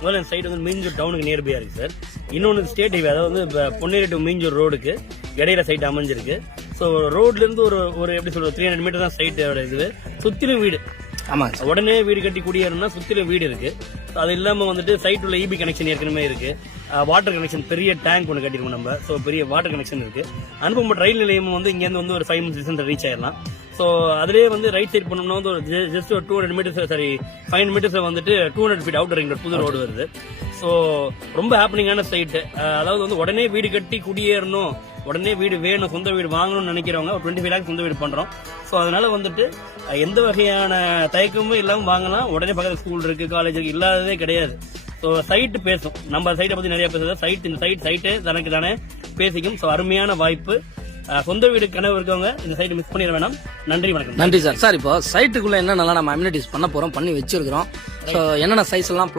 முதல்ல இந்த சைடு வந்து மீஞ்சூர் டவுனுக்கு நியர்பையா இருக்கு சார். இன்னொன்று ஸ்டேட் ஹைவே, அதாவது வந்து பொன்னேரி டு மீஞ்சூர் ரோடுக்கு இடையில சைட் அமைஞ்சிருக்கு. ஸோ ரோட்ல இருந்து ஒரு எப்படி சொல்றது 300 மீட்டர் தான் சைட்டோட இது. சுத்திலும் வீடு. ஆமா, உடனே வீடு கட்டி குடியேறணும்னா சுத்திலும் வீடு இருக்கு. அது இல்லாம வந்துட்டு சைட் உள்ள இபி கனெக்ஷன் ஏற்கனவே இருக்கு. வாட்டர் கனெக்ஷன் பெரிய டேங்க் ஒன்று கட்டிருக்கோம் நம்ம. ஸோ பெரிய வாட்டர் கனெக்ஷன் இருக்கு. அனுப்பப்பட்ட ரயில் நிலையம் வந்து இங்க இருந்து வந்து ஒரு 5 minutes ரீச் ஆயிடலாம். ஸோ அதுலேயே வந்து ரைட் சைட் பண்ணோம்னா வந்து ஒரு ஜஸ்ட் ஒரு 200 மீட்டர்ஸ், சாரி 500 மீட்டர்ஸ் வந்துட்டு 200 ஃபீட் அவுட்டர் ரிங் ரோட் புது ரோடு வருது. ஸோ ரொம்ப ஹாப்பனிங்கான சைட்டு. அதாவது வந்து உடனே வீடு கட்டி குடியேறணும், உடனே வீடு வேணும், சொந்த வீடு வாங்கணும்னு நினைக்கிறவங்க ஒரு 25 lakhs சொந்த வீடு பண்றோம். ஸோ அதனால வந்துட்டு எந்த வகையான தயக்கமும் இல்லாம வாங்கலாம். உடனே பக்கத்துல ஸ்கூல் இருக்கு, காலேஜ் இருக்கு, இல்லாததே கிடையாது. ஸோ சைட்டு பேசும். நம்ம சைட்டை பத்தி நிறைய பேசுறது சைட். இந்த சைட்டு தனக்கு தானே பேசிக்கும். ஸோ அருமையான வாய்ப்பு. சொந்த வீடு கனவு இருக்கவங்க இந்த சைட்டு மிஸ் பண்ணிட வேணாம். நன்றி, வணக்கம். நன்றி சார். சார் இப்போ சைட்டுக்குள்ள என்னென்னலாம் நம்ம அம்யூனிட்டிஸ் பண்ண போறோம், பண்ணி வச்சிருக்கிறோம். ஸோ என்னென்ன சைஸ் எல்லாம்